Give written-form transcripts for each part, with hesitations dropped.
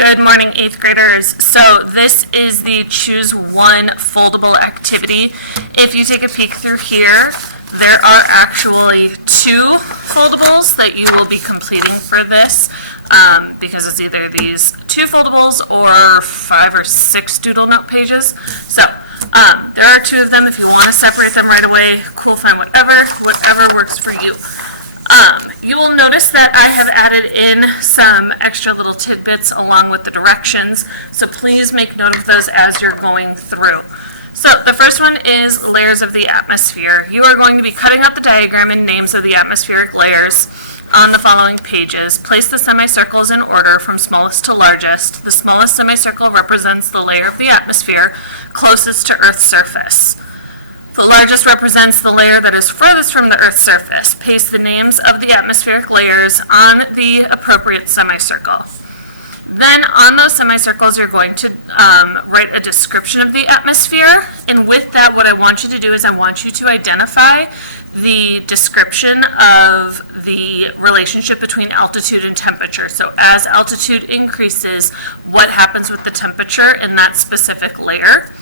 Good morning, 8th graders. So this is the Choose One foldable activity. If you take a peek through here, there are actually 2 foldables that you will be completing for this because it's either these 2 foldables or 5 or 6 doodle note pages. So there are 2 of them. If you want to separate them right away, cool, fine, whatever works for you. You will notice that I have added in some extra little tidbits along with the directions, so please make note of those as you're going through. So the first one is layers of the atmosphere. You are going to be cutting out the diagram and names of the atmospheric layers on the following pages. Place the semicircles in order from smallest to largest. The smallest semicircle represents the layer of the atmosphere closest to Earth's surface. The largest represents the layer that is furthest from the Earth's surface. Paste the names of the atmospheric layers on the appropriate semicircle. Then on those semicircles, you're going to write a description of the atmosphere. And with that, what I want you to do is I want you to identify the description of the relationship between altitude and temperature. So as altitude increases, what happens with the temperature in that specific layer?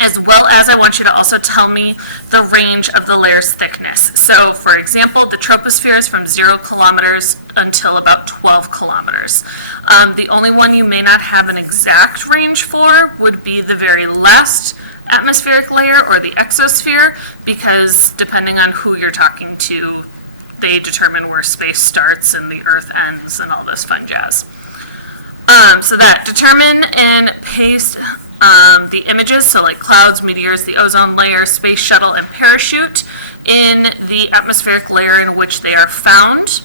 As well as I want you to also tell me the range of the layer's thickness. So, for example, the troposphere is from 0 kilometers until about 12 kilometers. The only one you may not have an exact range for would be the very last atmospheric layer or the exosphere, because depending on who you're talking to, they determine where space starts and the Earth ends and all this fun jazz. So that, determine and paste the images, so like clouds, meteors, the ozone layer, space shuttle, and parachute in the atmospheric layer in which they are found.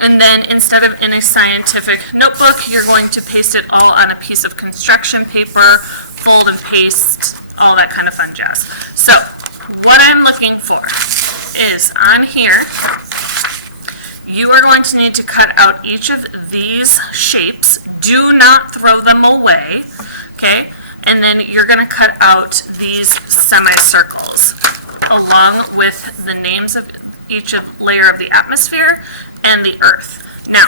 And then instead of in a scientific notebook, you're going to paste it all on a piece of construction paper, fold and paste, all that kind of fun jazz. So what I'm looking for is on here, you are going to need to cut out each of these shapes. Do not throw them away, okay? And then you're going to cut out these semicircles along with the names of each layer of the atmosphere and the Earth. Now,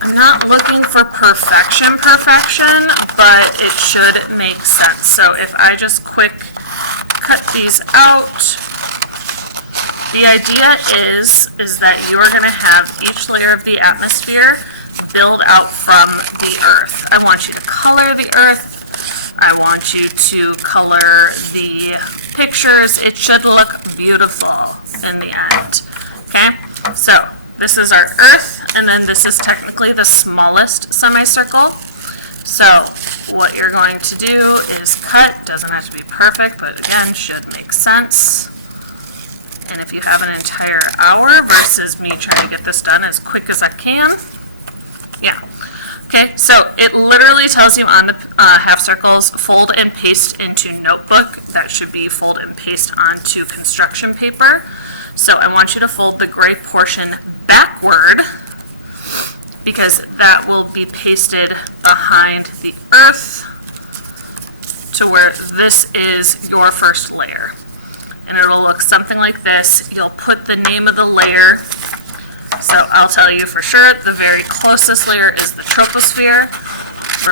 I'm not looking for perfection, but it should make sense. So if I just quick cut these out, the idea is that you're going to have each layer of the atmosphere build out from the Earth. I want you to color the Earth. I want you to color the pictures. It should look beautiful in the end. Okay? So this is our Earth, and then this is technically the smallest semicircle. So what you're going to do is cut. Doesn't have to be perfect, but again, should make sense. And if you have an entire hour versus me trying to get this done as quick as I can, yeah. Okay, so it literally tells you on the half circles, fold and paste into notebook. That should be fold and paste onto construction paper. So I want you to fold the gray portion backward because that will be pasted behind the Earth to where this is your first layer. And it'll look something like this. You'll put the name of the layer. So I'll tell you for sure, the very closest layer is the troposphere.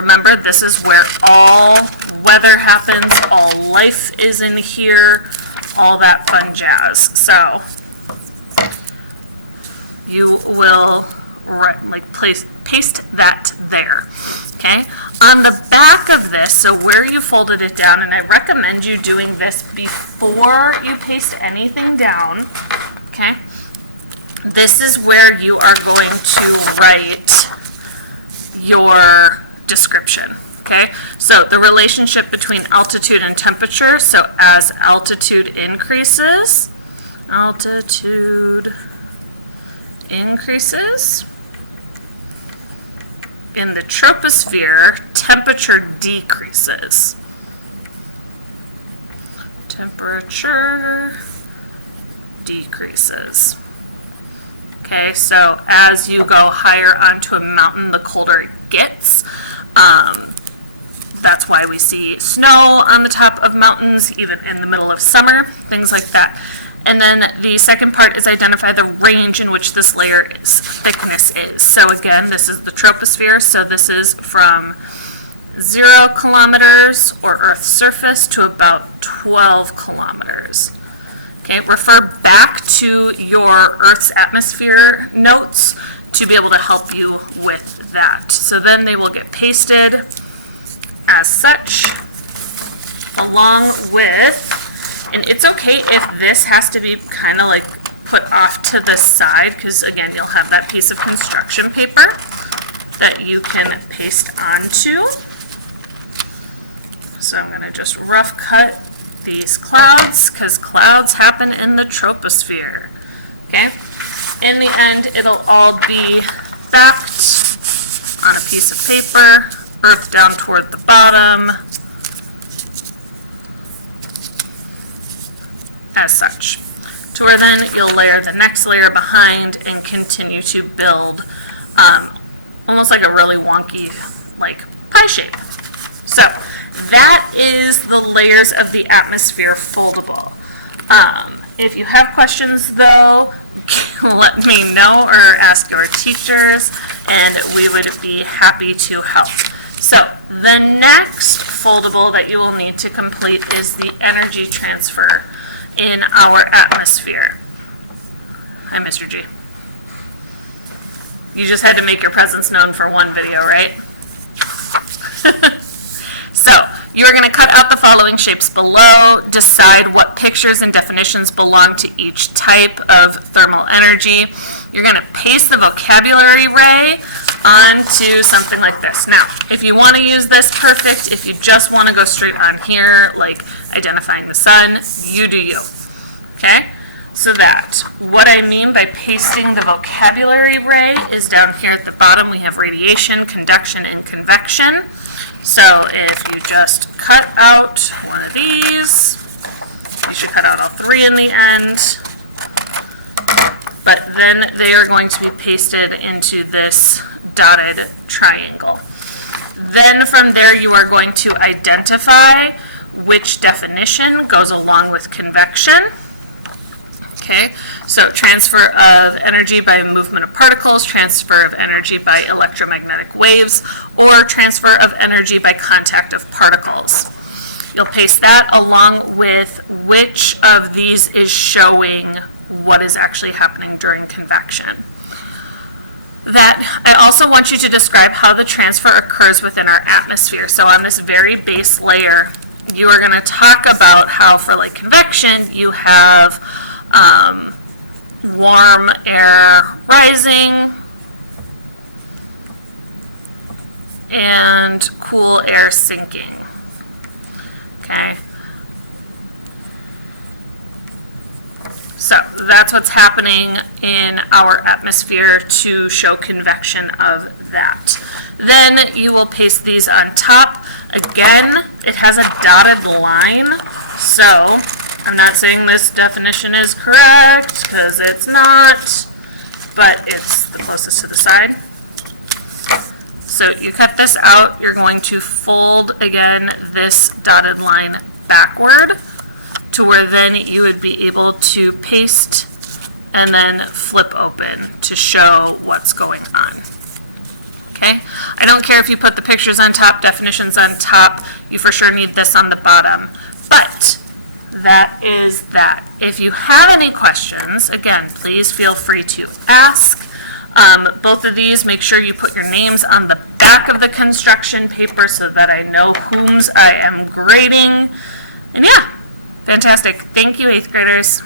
Remember, this is where all weather happens, all life is in here, all that fun jazz. So you will paste that there, okay? On the back of this, so where you folded it down, and I recommend you doing this before you paste anything down, okay? This is where you are going to write your description, okay? So the relationship between altitude and temperature, so as altitude increases, in the troposphere, temperature decreases. Temperature decreases. Okay, so as you go higher onto a mountain, the colder it gets. That's why we see snow on the top of mountains, even in the middle of summer, things like that. And then the second part is identify the range in which this layer's thickness is. So again, this is the troposphere, so this is from 0 kilometers or Earth's surface to about 12 kilometers. Okay, refer back to your Earth's atmosphere notes to be able to help you with that. So then they will get pasted as such, along with, and it's okay if this has to be kind of like put off to the side, because again, you'll have that piece of construction paper that you can paste onto. So I'm going to just rough cut these clouds, because clouds happen in the troposphere. Okay? In the end, it'll all be backed on a piece of paper, Earth down toward the bottom, as such. To where then you'll layer the next layer behind and continue to build almost like a really wonky, like, pie shape. So that is the layers of the atmosphere foldable. If you have questions, though, let me know or ask your teachers, and we would be happy to help. So the next foldable that you will need to complete is the energy transfer in our atmosphere. Hi, Mr. G. You just had to make your presence known for one video, right? So, you are going to cut out the following shapes below, decide what pictures and definitions belong to each type of thermal energy. You're going to paste the vocabulary array onto something like this. Now, if you want to use this, perfect. If you just want to go straight on here, like identifying the sun, you do you. Okay? So that, what I mean by pasting the vocabulary array is down here at the bottom we have radiation, conduction, and convection. So if you just cut out one of these, you should cut out all three in the end, but then they are going to be pasted into this dotted triangle. Then from there you are going to identify which definition goes along with convection. Okay, so transfer of energy by movement of particles, transfer of energy by electromagnetic waves, or transfer of energy by contact of particles. You'll paste that along with which of these is showing what is actually happening during convection. That I also want you to describe how the transfer occurs within our atmosphere. So on this very base layer, you are going to talk about how for like convection, you have warm air rising and cool air sinking. Okay. So that's what's happening in our atmosphere to show convection of that. Then you will paste these on top. Again, it has a dotted line, so I'm not saying this definition is correct, because it's not, but it's the closest to the side. So you cut this out, you're going to fold, again, this dotted line backward, to where then you would be able to paste and then flip open to show what's going on. Okay? I don't care if you put the pictures on top, definitions on top, you for sure need this on the bottom. But that is that. If you have any questions, again, please feel free to ask. Both of these, make sure you put your names on the back of the construction paper so that I know whom's I am grading. And yeah, fantastic. Thank you, 8th graders.